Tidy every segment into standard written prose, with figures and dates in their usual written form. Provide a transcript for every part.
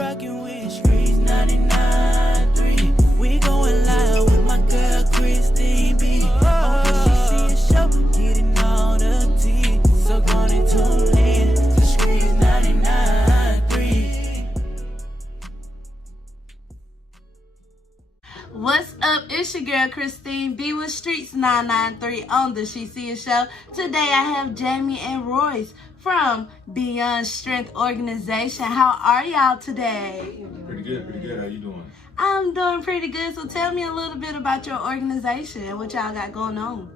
rockin' with Streetz 99.3. We going live with my girl Christine B. Oh, she see a show, getting all the tea. So gonna tune in to Streetz 99.3. What's up? It's your girl Christine B with Streetz 99.3 on the She See It Show. Today I have Jamie and Royce from Beyond Strength Organization. How are y'all today? Pretty good. How you doing? I'm doing pretty good. So tell me a little bit about your organization and what y'all got going on.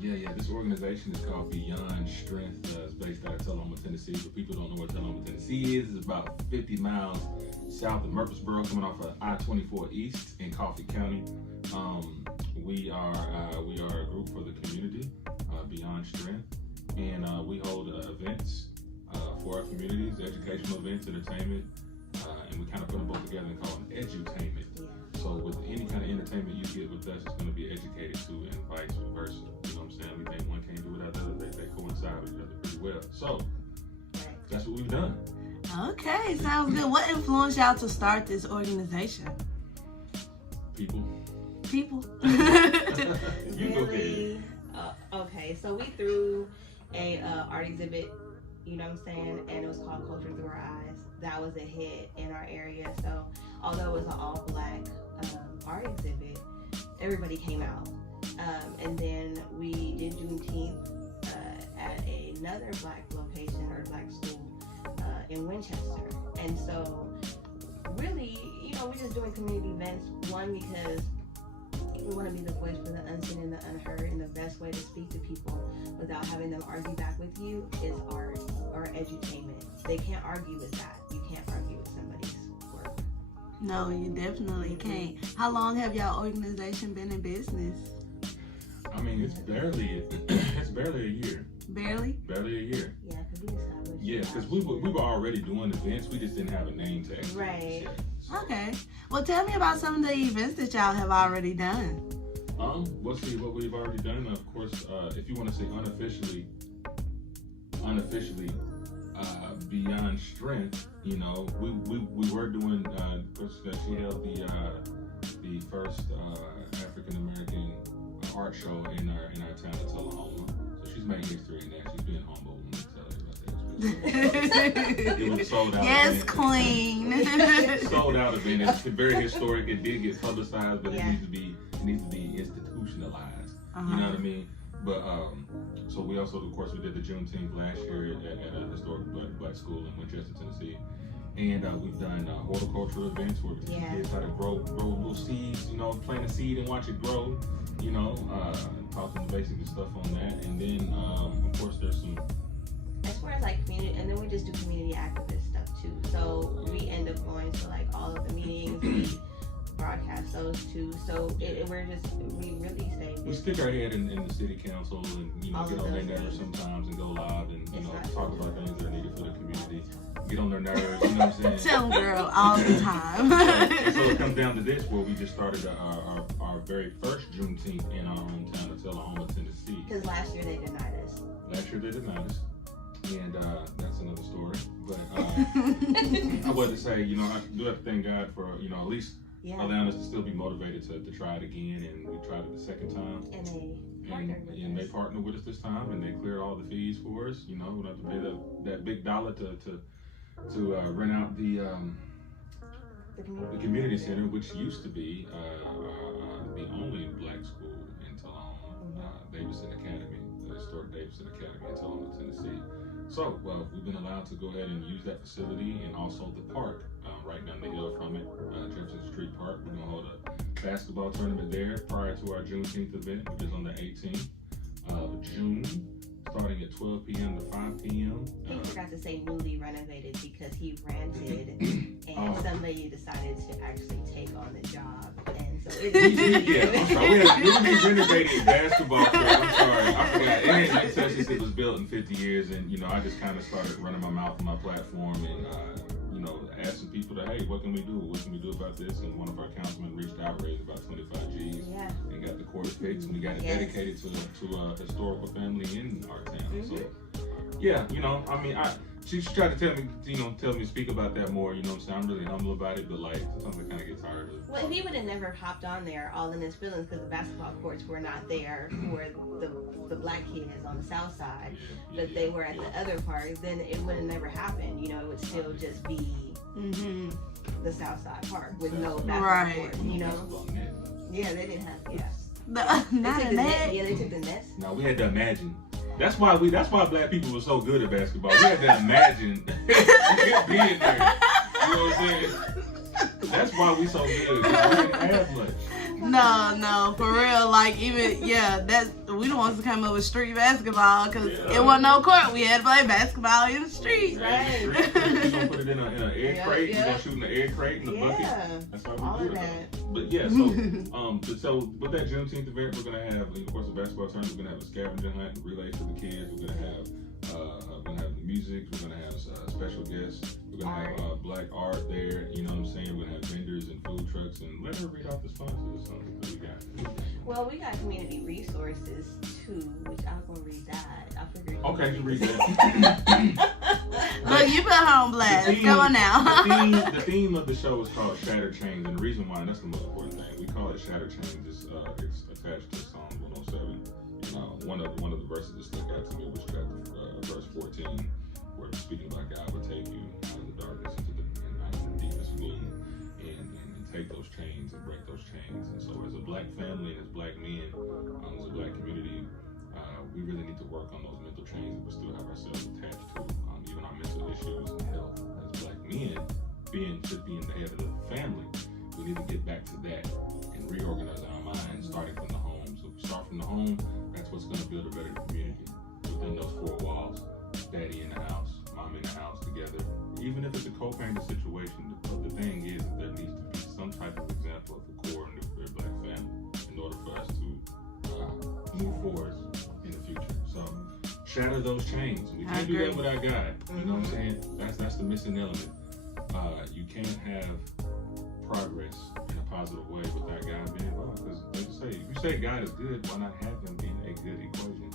Yeah. This organization is called Beyond Strength. It's based out of Tullahoma, Tennessee. But people don't know where Tullahoma, Tennessee is. It's about 50 miles south of Murfreesboro, coming off of I-24 East in Coffee County. We are a group for the community, Beyond Strength, and we hold events for our communities, educational events, entertainment, and we kind of put them both together and call them edutainment. So with any kind of entertainment you get with us, it's going to be educated to and vice versa. You know what I'm saying? We think one can't do without the other. They coincide with each other pretty well. So that's what we've done. Okay, sounds good. What influenced y'all to start this organization? People. Really? Okay, so we threw a art exhibit, you know what I'm saying, and it was called Culture Through Our Eyes. That was a hit in our area. So although it was an all-black art exhibit, everybody came out. And then we did Juneteenth at another black location or black school in Winchester. And so really, you know, we're just doing community events, one, because we want to be the voice for the unseen and the unheard, and the best way to speak to people without having them argue back with you is art or edutainment. They can't argue with that. You can't argue with somebody's work. No, you definitely can't. How long have y'all organization been in business? I mean, it's barely a year. Barely a year. Yeah, because we established. Yeah, because we were already doing events. We just didn't have a name tag. Right. Okay. Well, tell me about some of the events that y'all have already done. Let's see what we've already done. Of course, if you want to say unofficially, Beyond Strength, you know, we were doing. She held the first African American art show in our town of Tullahoma. So she's made history in that. She's being humble. It was sold out. Yes, event. Queen. Sold out event. It's very historic. It did get publicized, but it needs to be institutionalized. You know what I mean? But so we also, of course, we did the Juneteenth last year at a historic black school in Winchester, Tennessee. And we've done horticultural events where kids try to grow little seeds, you know, plant a seed and watch it grow, you know, talking basic stuff on that. And then, of course, there's some. As far as like community, and then we just do community activist stuff too. So we end up going to like all of the meetings, we broadcast those too. So we really say we stick our head in the city council and, you know, get on their nerves sometimes and go live and, you know, talk about things that are needed for the community. Get on their nerves, you know what I'm saying? Tell them, girl, all the time. so it comes down to this, where we just started our very first Juneteenth in our hometown of Tullahoma, Tennessee. Because last year they denied us. And that's another story. But I wanted to say, you know, I do have to thank God for, you know, at least allowing us to still be motivated to try it again. And we tried it the second time. And they partnered with us this time, and they cleared all the fees for us. You know, we don't have to pay that big dollar to rent out the community center, which used to be the only black school in Tullahoma, Davidson Academy, the historic Davidson Academy in Tullahoma, Tennessee. So, we've been allowed to go ahead and use that facility and also the park right down the hill from it, Jefferson Street Park. We're going to hold a basketball tournament there prior to our Juneteenth event, which is on the 18th of June, starting at 12 p.m. to 5 p.m. He forgot to say newly renovated because he rented and some lady decided to actually take on the job. And so I'm sorry. We renovated basketball court. I'm sorry. I forgot. It was built in 50 years, and, you know, I just kind of started running my mouth on my platform and, you know, asking people to, hey, what can we do? What can we do about this? And one of our councilmen reached out, raised about 25 G's, and got the court fixed, and we got it dedicated to a historical family in our town. So Yeah, you know, I mean, she tried to tell me, you know, to speak about that more. You know what I'm saying? I'm really humble about it, but like sometimes I kind of get tired of it. Well, if he would have never hopped on there, all in his feelings, because the basketball courts were not there for the black kids on the south side, but they were at the other part, then it would have never happened. You know, it would still just be the south side park with no basketball court. You know? Yeah, they didn't have. Yeah. They took the nets. No, we had to imagine. That's why black people were so good at basketball. We had to imagine being there. You know what I'm saying? That's why we so good. We didn't have much. No, for real. Like we the ones that came up with street basketball because it wasn't no court. We had to play basketball in the street. Right. We're gonna put it in an egg crate. We're gonna shoot in the egg crate in the bucket. That's how we do it. But yeah, so with that Juneteenth event, we're gonna have, of course, a basketball tournament. We're gonna have a scavenger hunt, relay to the kids. We're gonna have the music. We're gonna have special guests. We're gonna have black art there. You know what I'm saying? We're gonna have vendors and food trucks. And let her read off the sponsors that we got. Well, we got community resources too, which I was gonna read that. I figured. Okay, you read that. Look, you put her on blast. Go on now. The theme of the show is called Shattered Chains, and the reason why, and that's the most important thing, we call it Shattered Chains. It's attached to Psalm 107. One of the verses that stuck out to me was verse 14, where it's speaking about God will take you out of the darkness into the deepest gloom, and take those chains and break those chains. And so, as a black family and as black men, as a black community, we really need to work on those mental chains that we still have ourselves attached to, even our mental issues and health. As black men, being the head of the family, we need to get back to that and reorganize our minds, starting from the home. So if we start from the home, that's what's going to build a better community within those four walls. Daddy in the house, mom in the house together. Even if it's a co-parenting situation, the thing is that there needs to be some type of example of a core nuclear black family in order for us to move forward in the future. So shatter those chains. We can't do that without God. You know what I'm saying? That's the missing element. You can't have progress in a positive way without God being involved. Because like you say, if you say God is good, why not have him in a good equation?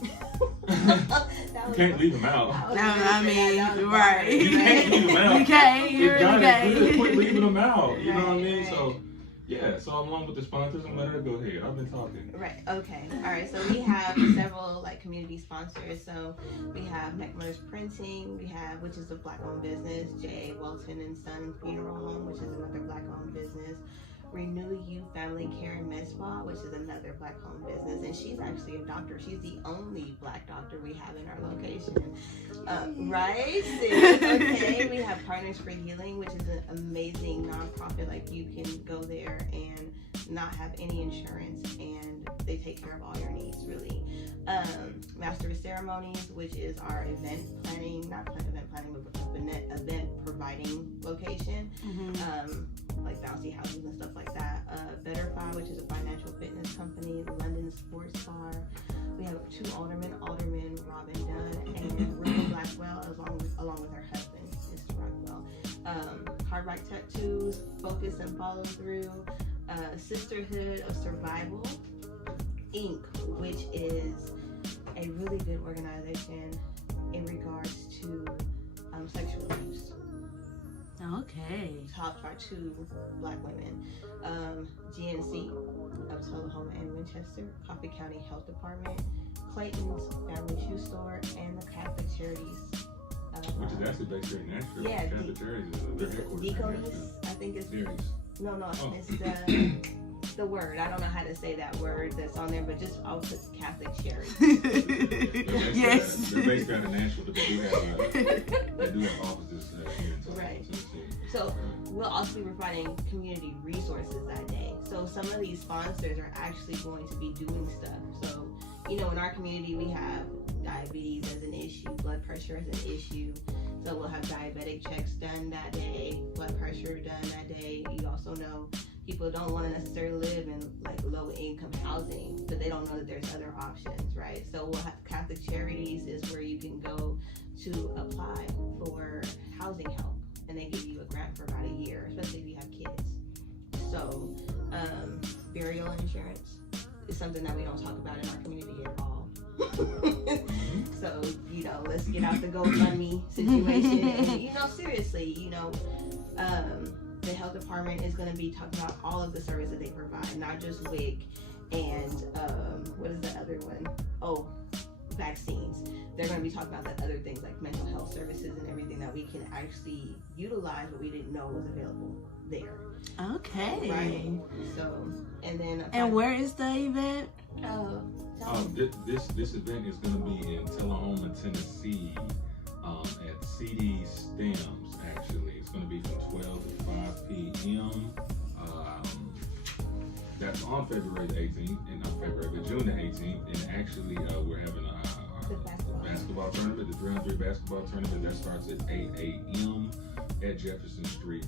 You can't leave him out. Right. You can't leave him out. You can't. If God is good, quit leaving him out. You know what I mean? So, yeah. So along with the sponsors, I'm letting her go ahead. I've been talking. Right. Okay. All right. So we have several community sponsors. So we have McMurray's Printing. We have, which is a black-owned business. J.A. Walton and Son Funeral Home, which is another black-owned business. Renew You Family Care and Med Spa, which is another black-owned business, and she's actually a doctor. She's the only black doctor we have in our location. Right? Okay. We have Partners for Healing, which is an amazing nonprofit. Like, you can go there and not have any insurance, and they take care of all your needs, really. Master of Ceremonies, which is our event planning, but event providing location. Like bouncy houses and stuff like that. Betterfi, which is a financial fitness company. London Sports Bar. We have two aldermen, Robin Dunn and Ruby Blackwell, along with her husband, Mr. Blackwell. Hard Rock Tattoos, Focus and Follow Through. Sisterhood of Survival, Inc., which is a really good organization in regards to sexual abuse. Okay. Top are two black women. GNC of Tullahoma and Winchester, Coffee County Health Department, Clayton's Family Shoe Store, and the Catholic Charities. Which is actually based here in Nashville. Yeah, Catholic Charities is their headquarters. Deaconess, I think it's. No, it's the word. I don't know how to say that word that's on there, but just I'll put Catholic Charities. Yes. They're based out of Nashville, but they do have offices here in Right. So we'll also be providing community resources that day. So some of these sponsors are actually going to be doing stuff. So, in our community we have diabetes as an issue, blood pressure as an issue. So we'll have diabetic checks done that day, blood pressure done that day. You also know people don't want to necessarily live in low income housing, but they don't know that there's other options, right? So we'll have Catholic Charities is where you can go to apply for housing help, and they give you a grant for about a year, especially if you have kids. So burial insurance is something that we don't talk about in our community at all. So let's get out the GoFundMe situation. And, seriously, the health department is going to be talking about all of the services they provide, not just WIC and what is the other one? Oh, vaccines. They're going to be talking about the other things like mental health services and everything that we can actually utilize, but we didn't know was available there. Okay. Right. So, and then. And where is the event? This event is going to be in Tullahoma, Tennessee, at CD Stems. Actually, it's going to be from 12 to 5 p.m. That's on February the 18th, and not February, but June the 18th. And actually, we're having a basketball tournament, the 300 basketball tournament that starts at 8 a.m. at Jefferson Street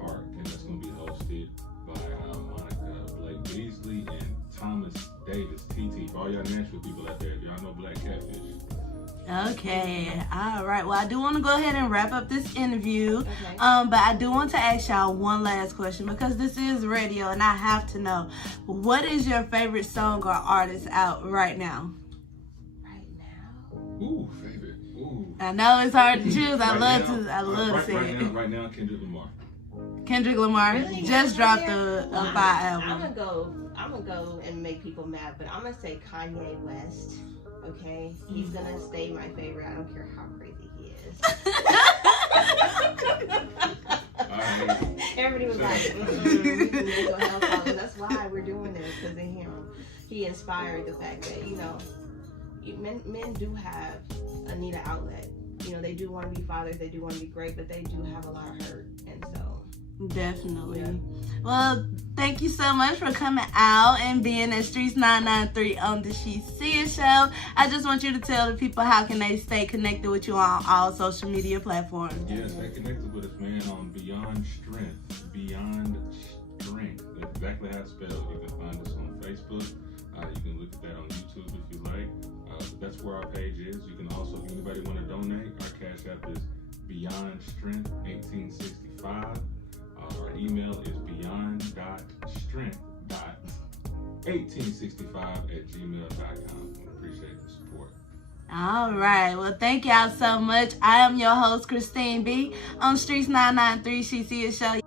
Park, and that's going to be hosted by Monica Blake Beasley and Thomas Davis, TT. For all y'all Nashville people out there, y'all know Black Catfish. Okay, all right. Well, I do want to go ahead and wrap up this interview, Okay. But I do want to ask y'all one last question because this is radio and I have to know, what is your favorite song or artist out right now? Right now? Ooh, favorite. Ooh. I know it's hard to choose. I love right, to say it. Right now, Kendrick Lamar. Kendrick Lamar Really? just dropped a Well, 5 I'm album. gonna go and make people mad, but I'm gonna say Kanye West. Okay, he's gonna stay my favorite. I don't care how crazy he is. Everybody was like, mental health problems. That's why we're doing this, because of him. He inspired the fact that men do need an outlet. They do want to be fathers, they do want to be great, but they do have a lot of hurt, and so. Definitely. Yeah. Well, thank you so much for coming out and being at Streetz 99.3 on the She See It Show. I just want you to tell the people how can they stay connected with you on all social media platforms. Yeah, stay connected with us, man, on Beyond Strength. Beyond Strength. That's exactly how it's spelled. You can find us on Facebook. You can look at that on YouTube if you like. That's where our page is. You can also, if anybody want to donate, our cash app is Beyond Strength 1865. Our email is beyond.strength.1865@gmail.com. We appreciate the support. All right. Well, thank y'all so much. I am your host, Christine B. on Streetz 99.3 She See It Show.